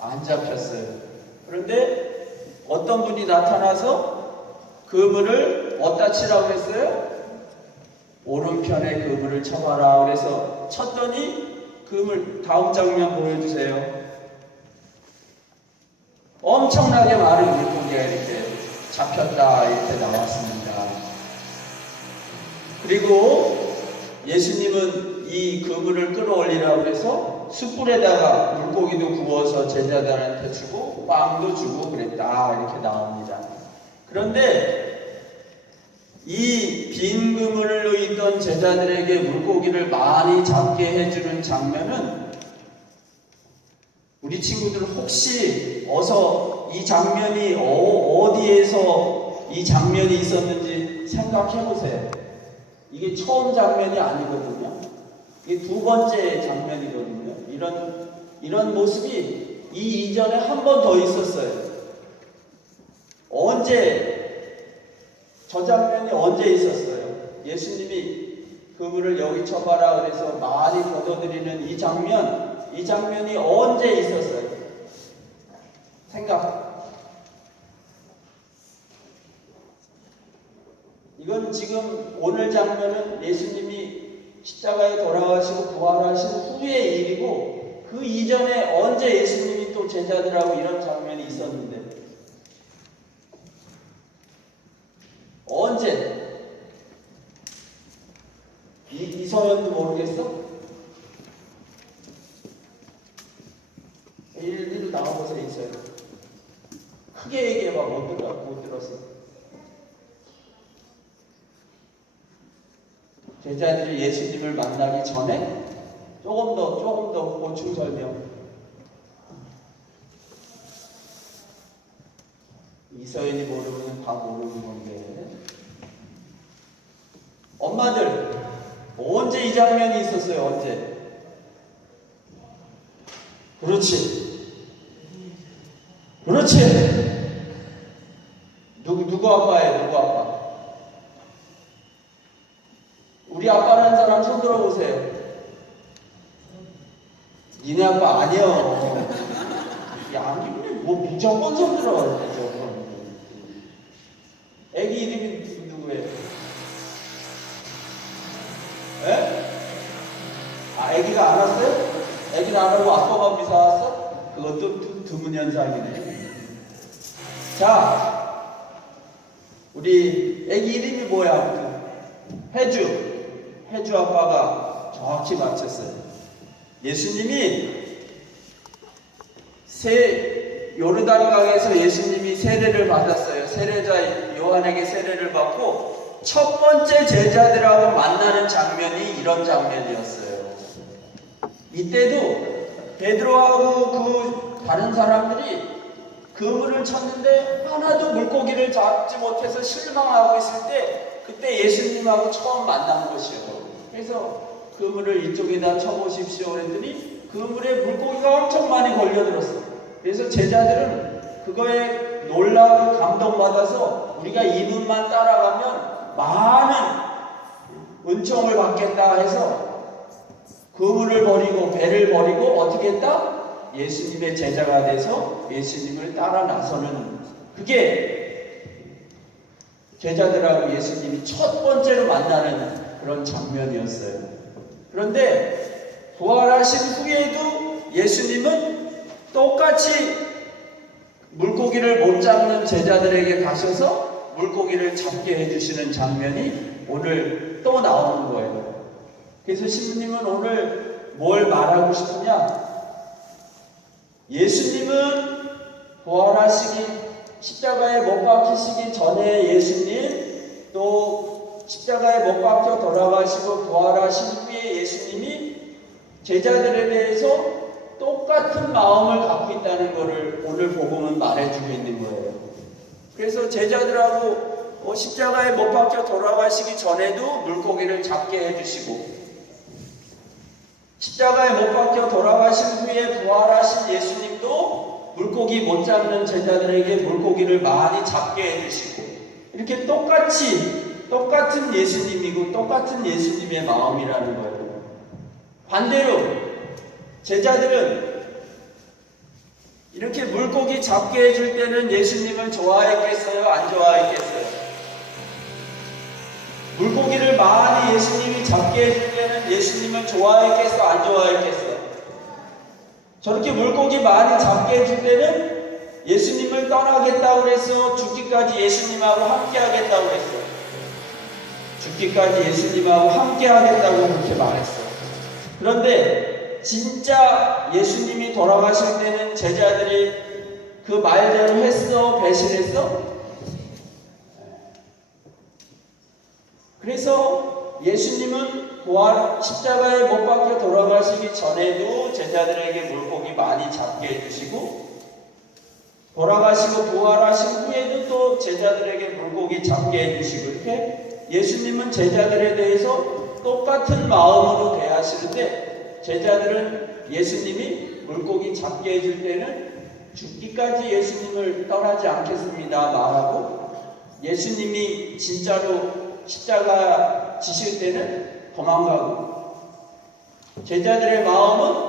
안 잡혔어요. 그런데 어떤 분이 나타나서 그물을 어디다 치라고 했어요? 오른편에 그물을 쳐봐라. 그래서 쳤더니 그물, 다음 장면 보여주세요. 엄청나게 많은 물고기가 이렇게 잡혔다 이렇게 나왔습니다. 그리고 예수님은 이 그물을 끌어올리라고 해서 숯불에다가 물고기도 구워서 제자들한테 주고 빵도 주고 그랬다 이렇게 나옵니다. 그런데 이 빈 그물로 있던 제자들에게 물고기를 많이 잡게 해주는 장면은 우리 친구들 혹시 어서 이 장면이 어디에서 이 장면이 있었는지 생각해 보세요. 이게 처음 장면이 아니거든요. 이게 두 번째 장면이거든요. 이런 모습이 이 이전에 한 번 더 있었어요. 저 장면이 언제 있었어요? 예수님이 그물을 여기 쳐봐라 그래서 많이 걷어들이는 이 장면이 언제 있었어요? 생각. 이건 지금 오늘 장면은 예수님이 십자가에 돌아가시고 부활하신 후의 일이고 그 이전에 언제 예수님이 또 제자들하고 이런 장면이 있었는데 언제? 이서연도 모르겠어? 일로 나와보세요. 이서연. 크게 얘기해봐. 못 들었어. 제자들이 예수님을 만나기 전에 조금 더 보충 설명. 이서연이 모르면 다 모르는 건데. 엄마들, 언제 이 장면이 있었어요? 언제? 그렇지. 누구 아빠예요? 누구 아빠? 우리 아빠라는 사람 손 들어보세요. 니네 아빠 아니요. 양심이 뭐 무조건 손 들어가요. 애기 이름이 누구예요? 에? 애기가 안 왔어요? 애기는 안 하고 아빠가 미사 왔어? 그것도 드문 현상이네. 자, 우리 애기 이름이 뭐야? 해주 아빠가 정확히 맞췄어요. 예수님이 요르단강에서 예수님이 세례를 받았어요. 세례자 요한에게 세례를 받고 첫 번째 제자들하고 만나는 장면이 이런 장면이었어요. 이때도 베드로하고 그 다른 사람들이 그물을 쳤는데 하나도 물고기를 잡지 못해서 실망하고 있을 때 그때 예수님하고 처음 만난 것이요. 그래서 그물을 이쪽에다 쳐보십시오 그랬더니 그물에 물고기가 엄청 많이 걸려들었어. 그래서 제자들은 그거에 놀라고 감동받아서 우리가 이분만 따라가면 많은 은총을 받겠다 해서 그물을 버리고 배를 버리고 어떻게 했다? 예수님의 제자가 돼서 예수님을 따라 나서는 그게 제자들하고 예수님이 첫 번째로 만나는 그런 장면이었어요. 그런데 부활하신 후에도 예수님은 똑같이 물고기를 못 잡는 제자들에게 가셔서 물고기를 잡게 해주시는 장면이 오늘 또 나오는 거예요. 그래서 신부님은 오늘 뭘 말하고 싶으냐? 예수님은 부활하시기 십자가에 못 박히시기 전에 예수님 또 십자가에 못 박혀 돌아가시고 부활하신 후에 예수님이 제자들에 대해서 똑같은 마음을 갖고 있다는 것을 오늘 복음은 말해주고 있는 거예요. 그래서 제자들하고 십자가에 못 박혀 돌아가시기 전에도 물고기를 잡게 해주시고 십자가에 못 박혀 돌아가신 후에 부활하신 예수님도 물고기 못 잡는 제자들에게 물고기를 많이 잡게 해주시고 이렇게 똑같은 예수님이고 똑같은 예수님의 마음이라는 거예요. 반대로 제자들은 이렇게 물고기 잡게 해줄 때는 예수님을 좋아했겠어요? 안 좋아했겠어요? 물고기를 많이 예수님이 잡게 해줄 때는 예수님을 좋아했겠어? 안 좋아했겠어? 저렇게 물고기 많이 잡게 해줄 때는 예수님을 떠나겠다고 그래서 죽기까지 예수님하고 함께 하겠다고 그랬어요. 죽기까지 예수님하고 함께 하겠다고 그렇게 말했어요. 그런데 진짜 예수님이 돌아가실 때는 제자들이 그 말대로 했어? 배신했어? 그래서 예수님은 십자가에 못 박혀 돌아가시기 전에도 제자들에게 물고기 많이 잡게 해주시고, 돌아가시고 부활하신 후에도 또 제자들에게 물고기 잡게 해주시고, 이렇게 예수님은 제자들에 대해서 똑같은 마음으로 대하시는데, 제자들은 예수님이 물고기 잡게 해줄 때는 죽기까지 예수님을 떠나지 않겠습니다 말하고, 예수님이 진짜로 십자가 지실 때는 도망가고, 제자들의 마음은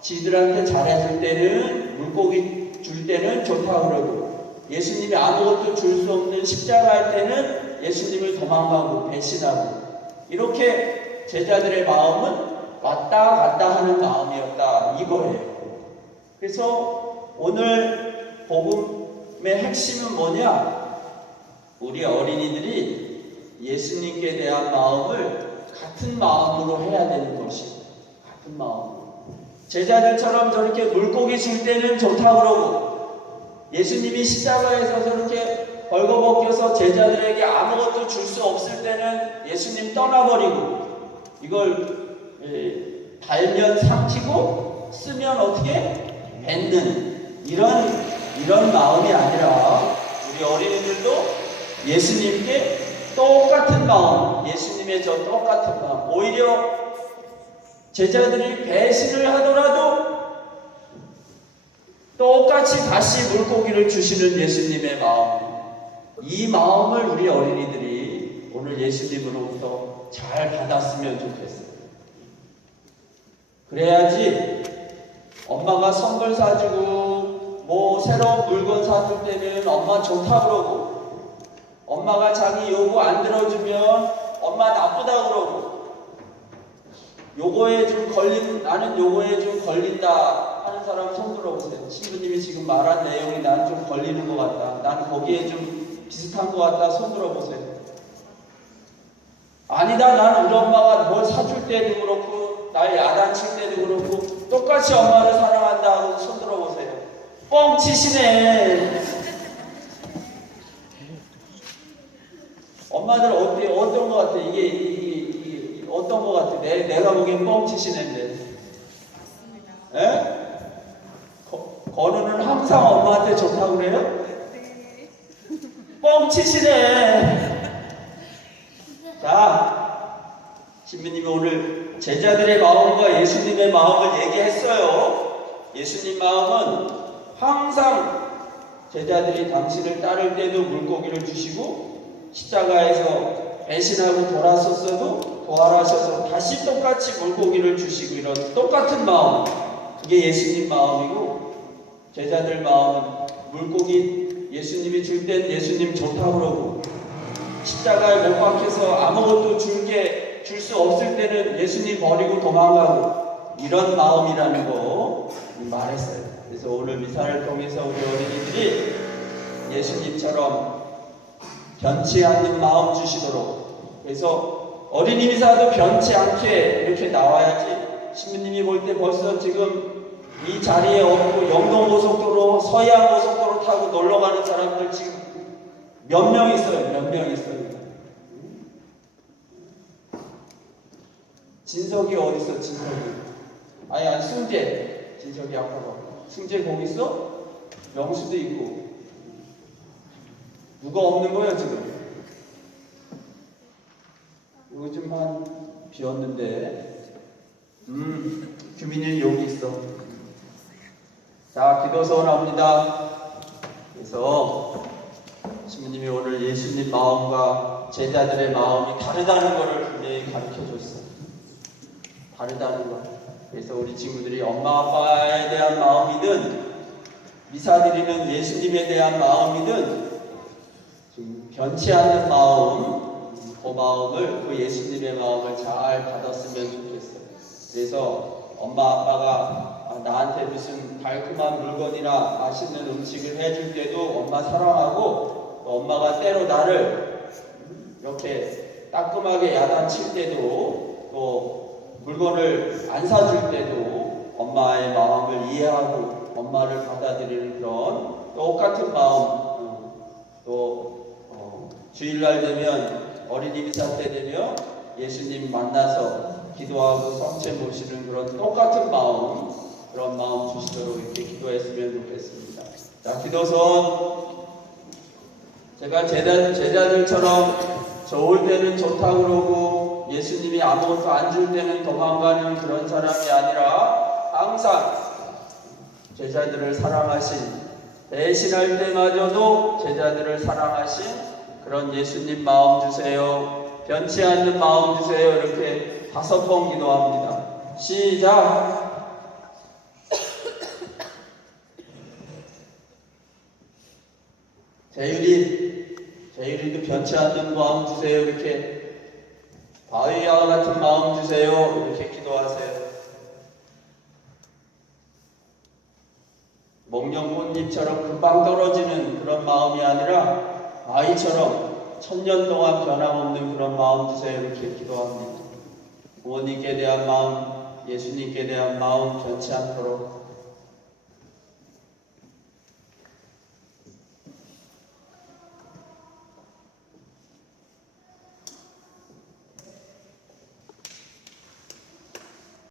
지들한테 잘해줄 때는, 물고기 줄 때는 좋다 그러고, 예수님이 아무것도 줄 수 없는 십자가 할 때는 예수님을 도망가고 배신하고, 이렇게 제자들의 마음은 왔다 갔다 하는 마음이었다 이거예요. 그래서 오늘 복음의 핵심은 뭐냐? 우리 어린이들이 예수님께 대한 마음을 같은 마음으로 해야 되는 것이에요. 같은 마음으로. 제자들처럼 저렇게 물고기 줄 때는 좋다 그러고, 예수님이 십자가에서 저렇게 벌거벗겨서 제자들에게 아무것도 줄 수 없을 때는 예수님 떠나버리고, 이걸 달면 삼키고 쓰면 어떻게 뱉는 이런 마음이 아니라, 우리 어린이들도 예수님께 똑같은 마음, 예수님의 저 똑같은 마음, 오히려 제자들이 배신을 하더라도 똑같이 다시 물고기를 주시는 예수님의 마음, 이 마음을 우리 어린이들이 오늘 예수님으로부터 잘 받았으면 좋겠어요. 그래야지 엄마가 선물 사주고 뭐 새로운 물건 사줄 때는 엄마 좋다 그러고, 엄마가 자기 요구 안 들어주면 엄마 나쁘다 그러고, 요거에 좀 나는 요거에 좀 걸린다 하는 사람 손 들어보세요. 신부님이 지금 말한 내용이 나는 좀 걸리는 것 같다, 난 거기에 좀 비슷한 것 같다, 손 들어보세요. 아니다, 난 우리 엄마가 뭘 사줄 때도 그렇고 날 야단칠 때도 그렇고 똑같이 엄마를 사랑한다 하고 손 들어보세요. 뻥치시네. 엄마들 어떤 것 같아? 이게 어떤 것 같아? 내가 보기엔 뻥치시는데. 에? 건우는 항상 엄마한테 좋다고 그래요? 뻥치시네. 자, 신부님이 오늘 제자들의 마음과 예수님의 마음을 얘기했어요. 예수님 마음은 항상 제자들이 당신을 따를 때도 물고기를 주시고, 십자가에서 배신하고 돌아섰어도 부활하셔서 다시 똑같이 물고기를 주시고, 이런 똑같은 마음, 그게 예수님 마음이고, 제자들 마음은 물고기 예수님이 줄 땐 예수님 좋다고 그러고, 십자가에 못 박혀서 아무것도 줄 수 없을 때는 예수님 버리고 도망가고, 이런 마음이라는 거 말했어요. 그래서 오늘 미사를 통해서 우리 어린이들이 예수님처럼 변치 않는 마음 주시도록, 그래서 어린이 미사도 변치 않게 이렇게 나와야지. 신부님이 볼 때 벌써 지금 이 자리에 없고 영동고속도로, 서해안고속도로 타고 놀러가는 사람들 지금 몇 명 있어요. 몇 명 있어요. 진석이 어디 있어? 진석이. 아니 승재. 진석이 아까 봐. 승재 거기 있어? 명수도 있고. 누가 없는 거야 지금? 요즘만 비었는데. 규민이 여기 있어. 자, 기도 소원합니다. 그래서 신부님이 오늘 예수님 마음과 제자들의 마음이 다르다는 것을 분명히 가르쳐줬어요. 다르다는 것. 그래서 우리 친구들이 엄마 아빠에 대한 마음이든 미사드리는 예수님에 대한 마음이든 좀 변치 않는 마음, 그 마음을, 그 예수님의 마음을 잘 받았으면 좋겠어요. 그래서 엄마 아빠가 나한테 무슨 달콤한 물건이나 맛있는 음식을 해줄 때도 엄마 사랑하고, 또 엄마가 때로 나를 이렇게 따끔하게 야단칠 때도, 또 물건을 안 사줄 때도 엄마의 마음을 이해하고 엄마를 받아들이는 그런 똑같은 마음, 또 주일날 되면, 어린이 미사 때 되면 예수님 만나서 기도하고 성체 모시는 그런 똑같은 마음, 그런 마음 주시도록 이렇게 기도했으면 좋겠습니다. 자, 기도선. 제가 제자들처럼 좋을 때는 좋다고 그러고 예수님이 아무것도 안 줄 때는 도망가는 그런 사람이 아니라 항상 제자들을 사랑하신, 대신할 때마저도 제자들을 사랑하신 그런 예수님 마음 주세요. 변치 않는 마음 주세요. 이렇게 5번 기도합니다. 시작. 제율이도 변치 않는 마음 주세요. 이렇게 바위와 같은 마음 주세요. 이렇게 기도하세요. 목련 꽃잎처럼 금방 떨어지는 그런 마음이 아니라 바위처럼 천년 동안 변함없는 그런 마음 주세요. 이렇게 기도합니다. 부모님께 대한 마음, 예수님께 대한 마음 변치 않도록